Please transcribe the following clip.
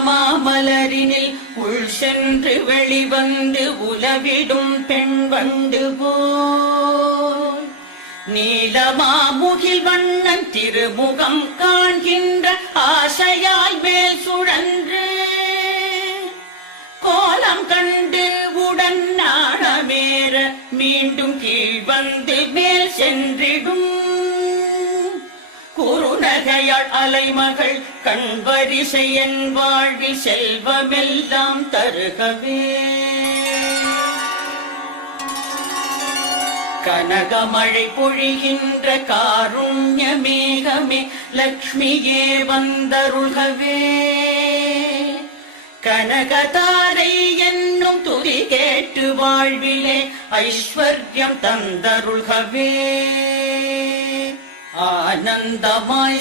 நீலமாமலரினில் உள் சென்று வெளிவந்து உலவிடும் பெண் வண்டு போல் நீலமாமுகில் வண்ணன் திருமுகம் காண்கின்ற ஆசையாய் மேல் சுழன்று கோலம் கண்டு உடன் நாணமேற மீண்டும் கீழ் வந்து மேல் சென்றிடும் குறுநகையாள் அலைமகள் கண்வரிசை என் வாழ்வில் செல்வமெல்லாம் தருகவே கனகமழை பொழிகின்ற காருண்ய மேகமே லக்ஷ்மியே வந்தருள்கவே கனகதாரை என்னும் துதி கேட்டு வாழ்விலே ஐஸ்வர்யம் தந்தருள்கவே ஆனந்தமாய்